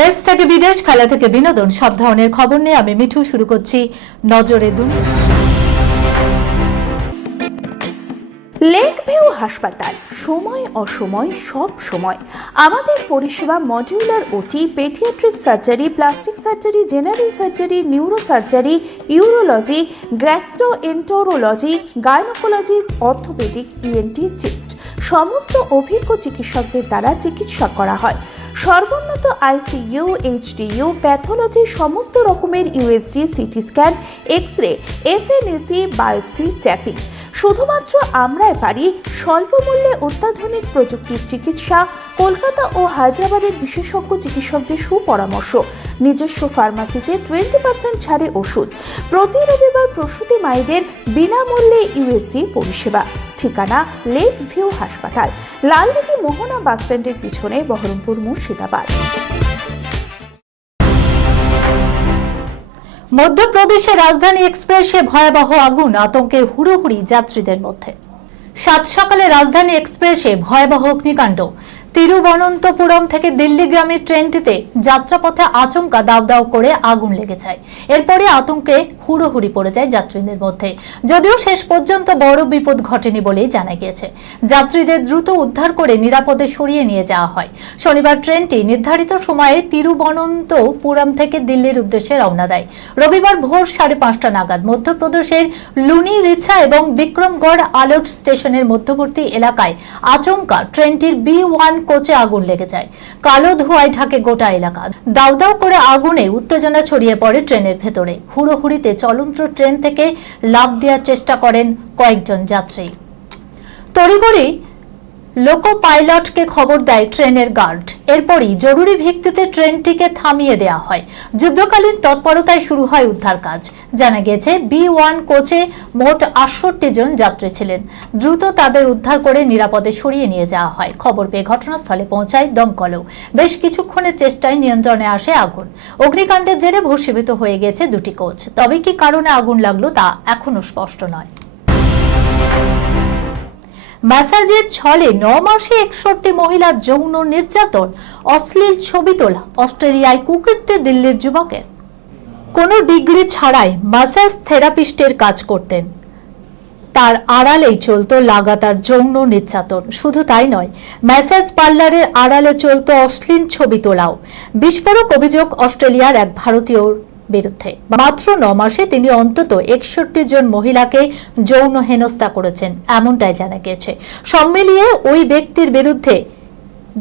দেশ থেকে বিদেশ, খেলা থেকে বিনোদন, সব ধরনের খবর নিয়ে আমি মিঠু শুরু করছি নজরে দুনিয়া। লেক ভিউ হাসপাতাল, সময় অসময় সব সময় আমাদের পরিষেবা modular OT, paediatric surgery, plastic surgery, general surgery, neuro surgery, urology, gastroenterology, gynaecology, orthopaedic, ENT, chest সমস্ত অভিজ্ঞ চিকিৎসকদের দ্বারা চিকিৎসা করা হয়। সর্বোন্নত আইসিইউ, এইচডিইউ, প্যাথোলজি, সমস্ত রকমের USG, CT scan, x-ray, FNAC, biopsy, tapping. শুধুমাত্র আমরাই পারি স্বল্প মূল্যে অত্যাধুনিক প্রযুক্তির চিকিৎসা। কলকাতা ও হায়দ্রাবাদের বিশেষজ্ঞ চিকিৎসকদের সুপরামর্শ, নিজস্ব ফার্মাসিতে 20% ছাড়ে ওষুধ। প্রতি রবিবার প্রসূতি মায়েদের বিনামূল্যে ইউএসজি পরিষেবা। ঠিকানা লেক ভিউ হাসপাতাল, লালদিঘি মোহনা বাসস্ট্যান্ডের পিছনে, বহরমপুর, মুর্শিদাবাদ। মধ্যপ্রদেশের রাজধানী এক্সপ্রেসে ভয়াবহ আগুন, আতঙ্কে হুড়োহুড়ি যাত্রীদের মধ্যে। সাত সকালে রাজধানী এক্সপ্রেসে ভয়াবহ অগ্নিকাণ্ড। তিরুবনন্তপুরম থেকে দিল্লিগামী ট্রেনটিতে যাত্রাপথে আচমকা দাউ দাউ করে আগুন লেগে যায়। এরপরে আতঙ্কে হুড়োহুড়ি পড়ে যায় যাত্রীদের মধ্যে। যদিও শেষ পর্যন্ত বড় বিপদ ঘটেনি বলেই জানা গিয়েছে। যাত্রীদের দ্রুত উদ্ধার করে নিরাপদে সরিয়ে নিয়ে যাওয়া হয়। শনিবার ট্রেনটি নির্ধারিত সময়ে তিরুবনন্তপুরম থেকে দিল্লির উদ্দেশ্যে রওনা দেয়। রবিবার ভোর 5:30 নাগাদ মধ্যপ্রদেশের লুনি, রিছা এবং বিক্রমগড় আলোট স্টেশনের মধ্যবর্তী এলাকায় আচমকা ট্রেনটির B1 কোচে আগুন লেগে যায়। কালো ধোঁয়ায় ঢাকে গোটা এলাকা। দাউ দাউ করে আগুনে উত্তেজনা ছড়িয়ে পড়ে ট্রেনের ভেতরে। হুড়োহুড়িতে চলন্ত ট্রেন থেকে লাফ দেওয়ার চেষ্টা করেন কয়েকজন যাত্রী। তড়িঘড়ি লোকো পাইলটকে খবর দেয় ট্রেনের গার্ড। এরপরই জরুরি ভিত্তিতে ট্রেনটিকে থামিয়ে দেওয়া হয়। যুদ্ধকালীন তৎপরতায় শুরু হয় উদ্ধার কাজ। জানা গেছে B1 কোচে মোট 68 জন যাত্রী ছিলেন। দ্রুত তাদের উদ্ধার করে নিরাপদে সরিয়ে নিয়ে যাওয়া হয়। খবর পেয়ে ঘটনাস্থলে পৌঁছায় দমকলও। বেশ কিছুক্ষণের চেষ্টায় নিয়ন্ত্রণে আসে আগুন। অগ্নিকাণ্ডের জেরে ভস্মীভূত হয়ে গেছে দুটি কোচ। তবে কি কারণে আগুন লাগলো তা এখনো স্পষ্ট নয়। ম্যাসাজের ছলে 9 মাসে 61 মহিলা যৌন নির্যাতন, অশ্লীল ছবি তোলা। অস্ট্রেলিয়ায় কুকীর্তি দিল্লির যুবকের। কোনো ডিগ্রি ছাড়াই ম্যাসাজ থেরাপিস্টের কাজ করতেন। তার আড়ালেই চলত লাগাতার যৌন নির্যাতন। শুধু তাই নয়, ম্যাসাজ পার্লারের আড়ালে চলত অশ্লীল ছবি তোলাও। বিস্ফোরক অভিযোগ অস্ট্রেলিয়ার এক ভারতীয়র বিরুদ্ধে। মাত্র 9 মাসে তিনি অন্তত 61 জন মহিলাকে যৌন হেনস্থা করেছেন, এমনটাই জানা গিয়েছে। সব মিলিয়ে ওই ব্যক্তির বিরুদ্ধে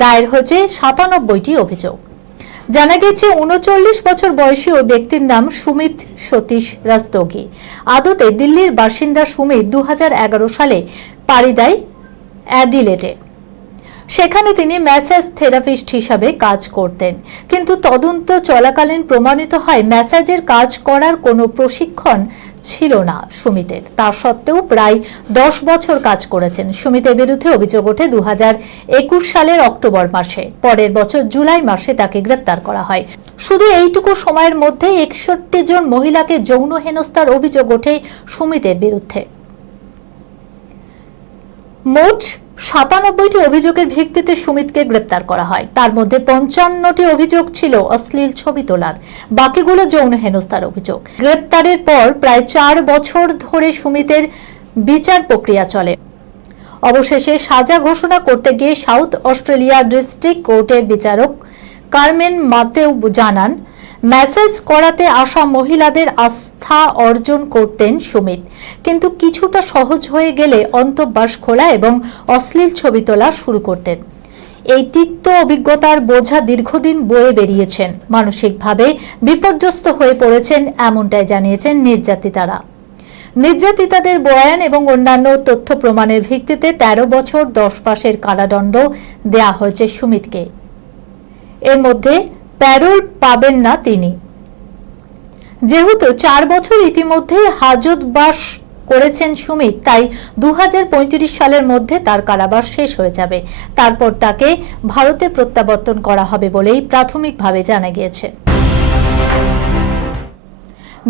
দায়ের হয়েছে 97টি অভিযোগ। জানা গেছে 39 বছর বয়সী ওই ব্যক্তির নাম সুমিত সতীশ রাস্তোগি। আদতে দিল্লির বাসিন্দা সুমিত 2011 সালে পাড়ি দেয় অ্যাডিলেডে। সেখানে তিনি ম্যাসাজ থেরাপিস্ট হিসাবে কাজ করতেন। কিন্তু তদন্ত চলাকালীন প্রমাণিত হয় ম্যাসাজের কাজ করার কোনো প্রশিক্ষণ ছিল না সুমিতের। তা সত্ত্বেও প্রায় 10 বছর কাজ করেছেন। সুমিতের বিরুদ্ধে অভিযোগ ওঠে 2021 সালের অক্টোবর মাসে। পরের বছর জুলাই মাসে তাকে গ্রেপ্তার করা হয়। শুধু এইটুকু সময়ের মধ্যে 61 জন মহিলাকে যৌন হেনস্থার অভিযোগ ওঠে সুমিতের বিরুদ্ধে। মোট 97টি অভিযোগের ভিত্তিতে সুমিতকে গ্রেপ্তার করা হয়। তার মধ্যে 55টি অভিযোগ ছিল অশ্লীল ছবি তোলার, বাকিগুলো যৌন হেনস্থার অভিযোগ। গ্রেপ্তারের পর প্রায় 4 বছর ধরে সুমিতের বিচার প্রক্রিয়া চলে। অবশেষে সাজা ঘোষণা করতে গিয়ে সাউথ অস্ট্রেলিয়া ডিস্ট্রিক্ট কোর্টের বিচারক কারমেন মাতেউ জানান, ম্যাসাজ করাতে আসা মহিলাদের আস্থা অর্জন করতেন সুমিত, কিন্তু কিছুটা সহজ হয়ে গেলে অন্তঃবাস খোলা এবং অশ্লীল ছবি তোলা শুরু করতেন। এই তিক্ত অভিজ্ঞতার বোঝা দীর্ঘদিন বয়ে বেরিয়েছেন। মানসিকভাবে বিপর্যস্ত হয়ে পড়েছেন, এমনটাই জানিয়েছেন নির্যাতিতারা। নির্যাতিতাদের বয়ান এবং অন্যান্য তথ্য প্রমাণের ভিত্তিতে 13 বছর 10 মাসের কারাদণ্ড দেয়া হয়েছে সুমিতকে। এর মধ্যে প্যারোল পাবেন না তিনি। যেহেতু 4 বছর ইতিমধ্যে হাজতবাস করেছেন সুমিত, তাই 2035 সালের মধ্যে তার কারাবাস শেষ হয়ে যাবে। তারপর তাকে ভারতে প্রত্যাবর্তন করা হবে বলেই প্রাথমিকভাবে জানা গিয়েছে।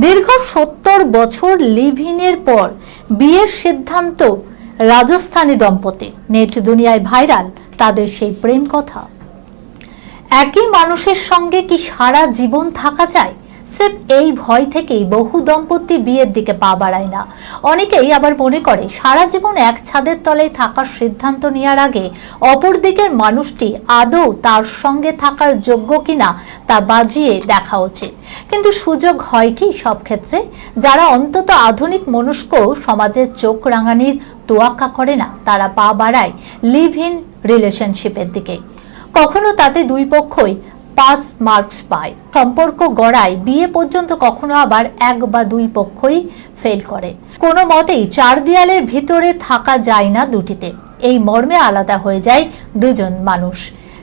দীর্ঘ 70 বছর লিভ-ইনের পর বিয়ের সিদ্ধান্ত রাজস্থানী দম্পতি। নেট দুনিয়ায় ভাইরাল তাদের সেই প্রেম কথা। একই মানুষের সঙ্গে কি সারা জীবন থাকা যায়? সির্ফ এই ভয় থেকেই বহু দম্পতি বিয়ের দিকে পা বাড়ায় না। অনেকেই আবার মনে করে সারা জীবন এক ছাদের তলায় থাকার সিদ্ধান্ত নেওয়ার আগে অপর দিকের মানুষটি আদৌ তার সঙ্গে থাকার যোগ্য কিনা তা বাজিয়ে দেখা উচিত। কিন্তু সুযোগ হয় কি সব ক্ষেত্রে? যারা অন্তত আধুনিক মনস্ক সমাজের চোখ রাঙানির তোয়াক্কা করে না, তারা পা বাড়ায় লিভ ইন রিলেশনশিপের দিকে। কখনো তাতে দুই পক্ষই পাস মার্কস পায়, সম্পর্ক গড়ায় বিয়ে পর্যন্ত, কখনো আবার এক বা দুই পক্ষই ফেল করে। কোনো মতেই চার দেয়ালের ভিতরে থাকা যায় না দুটিতে, এই মর্মে আলাদা হয়ে যায় দুজন মানুষ।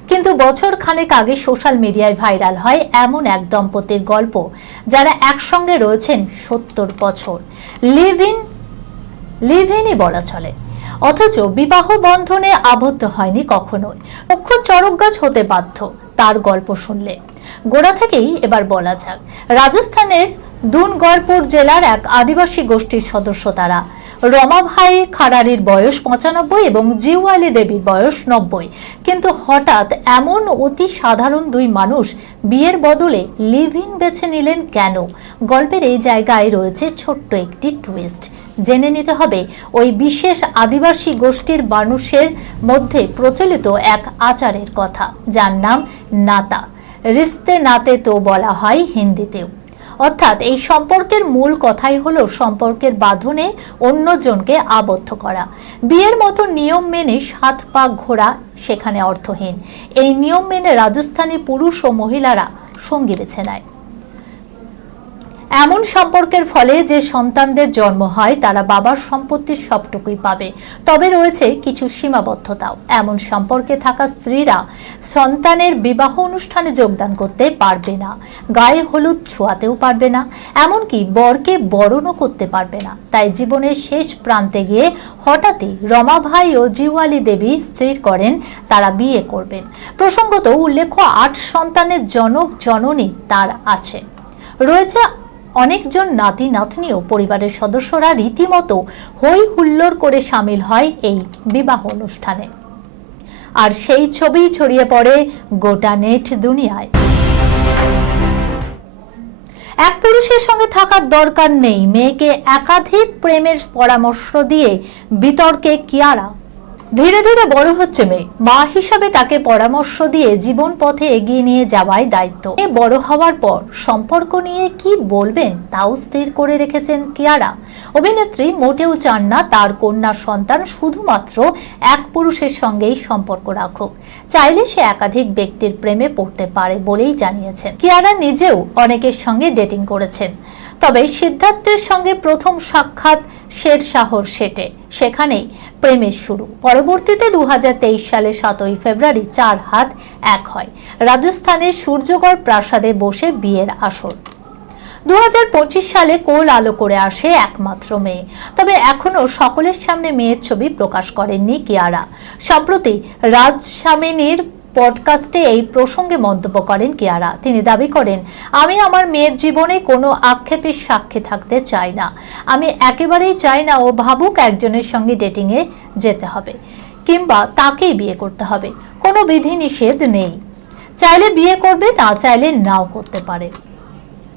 কিন্তু বছর খানেক আগে সোশ্যাল মিডিয়ায় ভাইরাল হয় এমন এক দম্পতির গল্প যারা একসঙ্গে রয়েছেন 70 বছর। লিভ ইনই বলা চলে, অথচ বিবাহ বন্ধনে আবদ্ধ হয়নি কখনোই। মুখ্য চড়ক গাছ হতে বাধ্য তার গল্প শুনলে। গোড়া থেকেই এবার বলা যাক, রাজস্থানের দুনগরপুর জেলার এক আদিবাসী গোষ্ঠীর সদস্য তারা। রমাভাই খাড়ারির বয়স 95 এবং জিওয়ালি দেবীর বয়স 90। কিন্তু হঠাৎ এমন অতি সাধারণ দুই মানুষ বিয়ের বদলে লিভ ইন বেছে নিলেন কেন? গল্পের এই জায়গায় রয়েছে ছোট্ট একটি টুইস্ট। জেনে নিতে হবে ওই বিশেষ আদিবাসী গোষ্ঠীর মানুষের মধ্যে প্রচলিত এক আচারের কথা, যার নাম নাতা। রিস্তে নাতে তো বলা হয় হিন্দিতেও। অর্থাৎ এই সম্পর্কের মূল কথাই হলো সম্পর্কের বাঁধনে অন্যজনকে আবদ্ধ করা। বিয়ের মতো নিয়ম মেনে 7 পা ঘোরা সেখানে অর্থহীন। এই নিয়ম মেনে রাজস্থানী পুরুষ ও মহিলারা সঙ্গী বেছে নেয়। এমন সম্পর্কের ফলে যে সন্তানদের জন্ম হয় তারা বাবার সম্পত্তির সবটুকুই পাবে, তবে রয়েছে কিছু সীমাবদ্ধতাও। এমন সম্পর্কে থাকা স্ত্রীরা সন্তানের বিবাহ অনুষ্ঠানে যোগদান করতে পারবে না, গায়ে হলুদ ছোঁয়াতেও পারবে না, এমনকি বরকে বরণও করতে পারবে না। তাই জীবনের শেষ প্রান্তে গিয়ে হঠাৎই রমাভাই ও জিওয়ালি দেবী স্থির করেন তারা বিয়ে করবেন। প্রসঙ্গত উল্লেখ্য 8 সন্তানের জনক জননী তার আছে। রয়েছে অনেকজন নাতি নাতনিও। পরিবারের সদস্যরা রীতিমতো হই হুল্লোড় করে সামিল হয় এই বিবাহ অনুষ্ঠানে, আর সেই ছবি ছড়িয়ে পড়ে গোটা নেট দুনিয়ায়। এক পুরুষের সঙ্গে থাকার দরকার নেই, মেয়েকে একাধিক প্রেমের পরামর্শ দিয়ে বিতর্কে কিয়ারা। ধীরে ধীরে বড় হচ্ছে মেয়ে, মা হিসাবে তাকে পরামর্শ দিয়ে জীবন পথে এগিয়ে নিয়ে যাওয়াই দায়িত্ব। বড় হওয়ার পর সম্পর্ক নিয়ে কি বলবেন তাও স্থির করে রেখেছেন কিয়ারা। অভিনেত্রী মোটেও চান না তার কন্যা সন্তান শুধুমাত্র এক পুরুষের সঙ্গেই সম্পর্ক রাখুক, চাইলে সে একাধিক ব্যক্তির প্রেমে পড়তে পারে বলেই জানিয়েছেন। কিয়ারা নিজেও অনেকের সঙ্গে ডেটিং করেছেন, তবে সিদ্ধার্থের সঙ্গে প্রথম সাক্ষাৎ শেরশাহর সেটে, সেখানেই প্রেমের শুরু। পরবর্তীতে 2023 সালে 7 ফেব্রুয়ারি 4 হাত 1 হয়। রাজস্থানের সূর্যগড় প্রাসাদে বসে বিয়ের আসর। 2025 সালে কোল আলো করে আসে একমাত্র মেয়ে, তবে এখনো সকলের সামনে মেয়ের ছবি প্রকাশ করেননি কিয়ারা। সম্প্রতি রাজস্বামিনীর পডকাস্টে এই প্রসঙ্গে মন্তব্য করেন কিয়ারা। তিনি দাবি করেন, আমি আমার মেয়ের জীবনে কোনো আক্ষেপের সাক্ষী থাকতে চাই না। আমি একেবারেই চাই না ও ভাবুক একজনের সঙ্গে ডেটিংয়ে যেতে হবে কিংবা তাকেই বিয়ে করতে হবে। কোনো বিধি নিষেধ নেই, চাইলে বিয়ে করবে, না চাইলে নাও করতে পারে।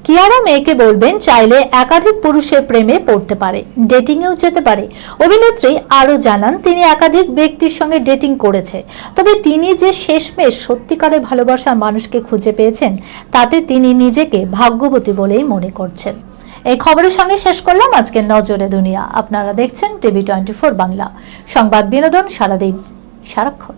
কিয়ারা মেয়েকে বলবেন চাইলে একাধিক পুরুষের প্রেমে পড়তে পারে, ডেটিংয়েও যেতে পারে। অভিনেত্রী আরও জানান তিনি একাধিক ব্যক্তির সঙ্গে ডেটিং করেছে, তবে তিনি যে শেষমেশ সত্যিকারের ভালোবাসার মানুষকে খুঁজে পেয়েছেন তাতে তিনি নিজেকে ভাগ্যবতী বলেই মনে করছেন। এই খবরের সঙ্গে শেষ করলাম আজকের নজরে দুনিয়া। আপনারা দেখছেন টিভি 24 বাংলা, সংবাদ বিনোদন সারাদিন সারাক্ষণ।